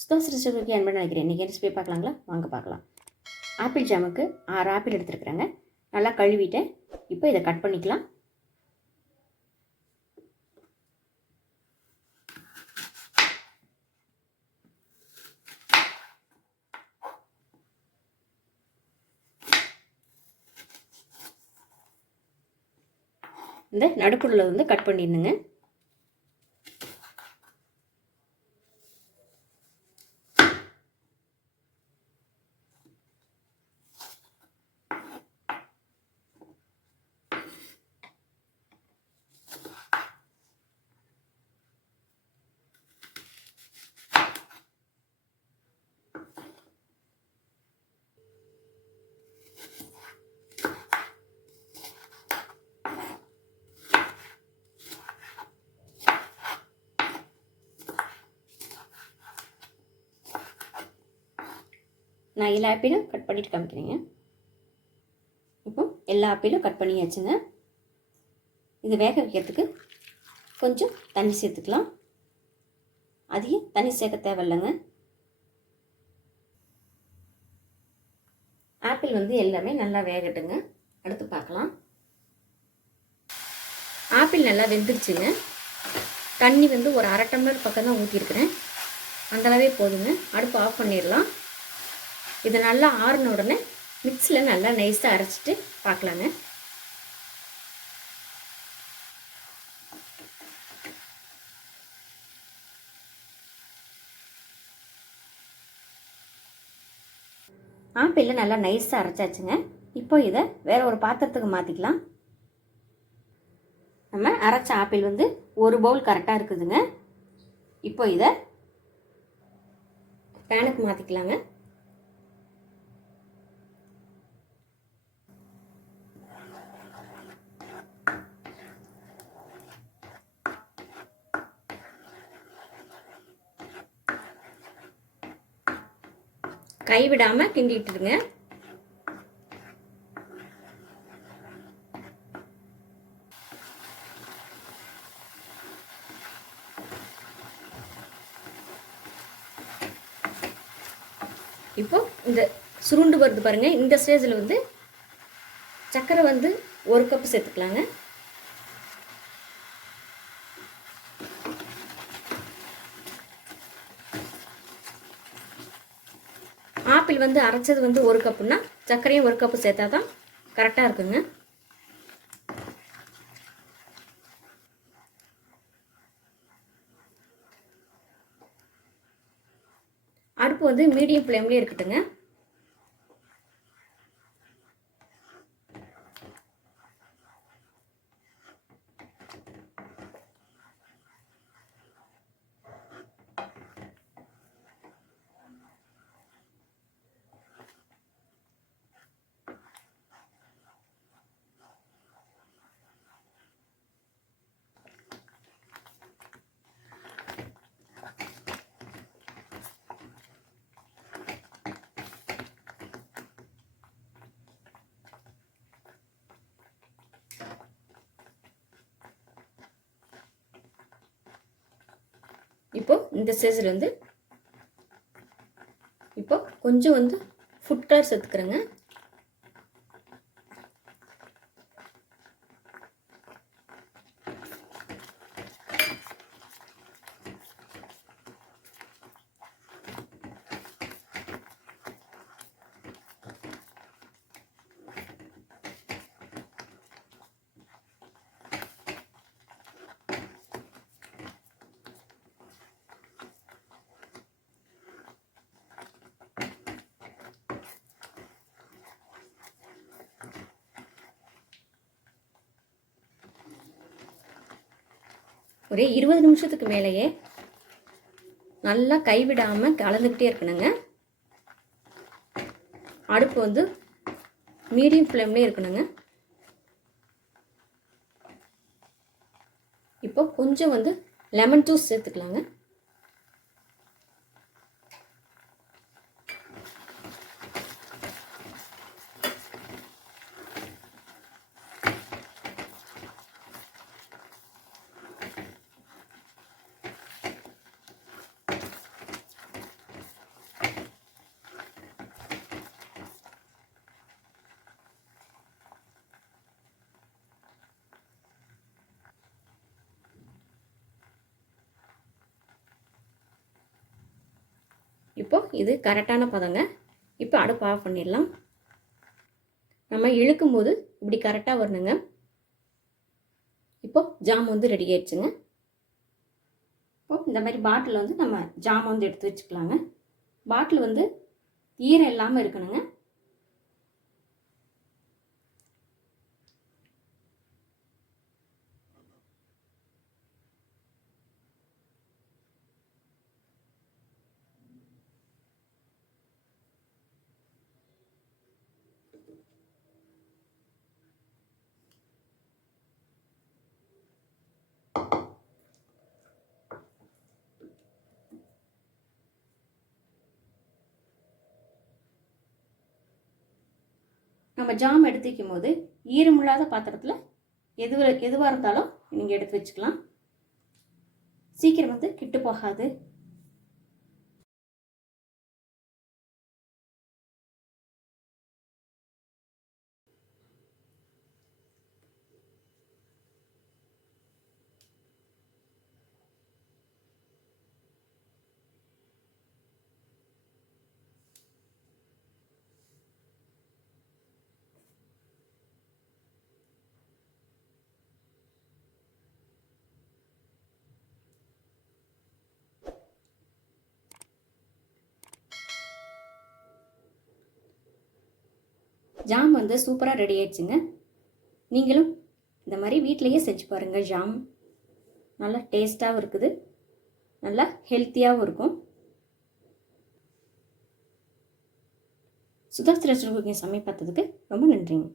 சுதாஸ் ரெசிபிக்கு என்ன நினைக்கிறேன். இன்றைக்கி ரெசிபி பார்க்கலாங்களா? வாங்க பார்க்கலாம். ஆப்பிள் ஜாமுக்கு 6 ஆப்பிள் எடுத்துருக்குறேங்க. நல்லா கழுவிட்டேன். இப்போ இதை கட் பண்ணிக்கலாம். இந்த நடுக்குள்ள வந்து கட் பண்ணிடணுங்க. நான் எல்லா ஆப்பிளும் கட் பண்ணிவிட்டு காமிக்கிறேங்க. இப்போ எல்லா ஆப்பிளும் கட் பண்ணியாச்சுங்க. இது வேக வைக்கிறதுக்கு கொஞ்சம் தண்ணி சேர்த்துக்கலாம். அதிகம் தண்ணி சேர்க்க தேவையில்லைங்க. ஆப்பிள் வந்து எல்லாமே நல்லா வேகட்டுங்க. அடுத்து பார்க்கலாம். ஆப்பிள் நல்லா வெந்துருச்சுங்க. தண்ணி வந்து ஒரு 1/2 டம்ளர் பக்கம் தான் ஊற்றிருக்கிறேன். அந்தளவே போதுங்க. அடுப்பு ஆஃப் பண்ணிடலாம். இது நல்லா ஆறின உடனே மிக்ஸியில் நல்லா நைஸாக அரைச்சிட்டு பார்க்கலாங்க. ஆப்பிளில் நல்லா நைஸாக அரைச்சாச்சுங்க. இப்போ இதை வேற ஒரு பாத்திரத்துக்கு மாற்றிக்கலாம். நம்ம அரைச்ச ஆப்பிள் வந்து 1 பவுல் கரெக்டாக இருக்குதுங்க. இப்போ இதை பேனுக்கு மாற்றிக்கலாங்க. கைவிடாமல் கிண்டிட்டுருங்க. இப்போ இந்த சுருண்டு வருது பாருங்க. இந்த ஸ்டேஜில் வந்து சர்க்கரை வந்து 1 கப் சேர்த்துக்கலாங்க. ஆப்பிள் வந்து அரைச்சது வந்து 1 கப்புன்னா சர்க்கரையும் 1 கப்பு சேர்த்தா தான் கரெக்டாக இருக்குங்க. அடுப்பு வந்து மீடியம் ஃப்ளேம்லேயே இருக்கட்டுங்க. இப்போ இந்த ஸ்டேஜில் வந்து இப்போ கொஞ்சம் வந்து ஃபுட் கலர் சேர்த்துக்கிறேங்க. ஒரு 20 நிமிஷத்துக்கு மேலேயே நல்லா கைவிடாமல் கலந்துக்கிட்டே இருக்கணுங்க. அடுப்பு வந்து மீடியம் ஃப்ளேம்லேயே இருக்கணுங்க. இப்போ கொஞ்சம் வந்து லெமன் ஜூஸ் சேர்த்துக்கலாங்க. இப்போ இது கரெக்டான பதங்க. இப்போ அடுப்பு ஆஃப் பண்ணிடலாம். நம்ம இழுக்கும்போது இப்படி கரெக்டாக வரணுங்க. இப்போ ஜாம் வந்து ரெடி ஆயிடுச்சுங்க. இப்போ இந்த மாதிரி பாட்டில் வந்து நம்ம ஜாம் வந்து எடுத்து வச்சுக்கலாங்க. பாட்டில் வந்து ஈரம் இல்லாமல் இருக்கணுங்க. நம்ம ஜாம் எடுத்து வைக்கும் போது ஈரமில்லாத பாத்திரத்தில் எதுவாக இருந்தாலும் நீங்கள் எடுத்து வச்சுக்கலாம். சீக்கிரம் வந்து கிட்டு போகாது. ஜாம் வந்து சூப்பராக ரெடி ஆயிடுச்சுங்க. நீங்களும் இந்த மாதிரி வீட்டிலையே செஞ்சு பாருங்கள். ஜாம் நல்லா டேஸ்ட்டாகவும் இருக்குது, நல்லா ஹெல்த்தியாகவும் இருக்கும். சுதாஸ் ரெஸ்டாரண்ட் குக்கிங் சமையல் பார்த்ததுக்கு ரொம்ப நன்றிங்க.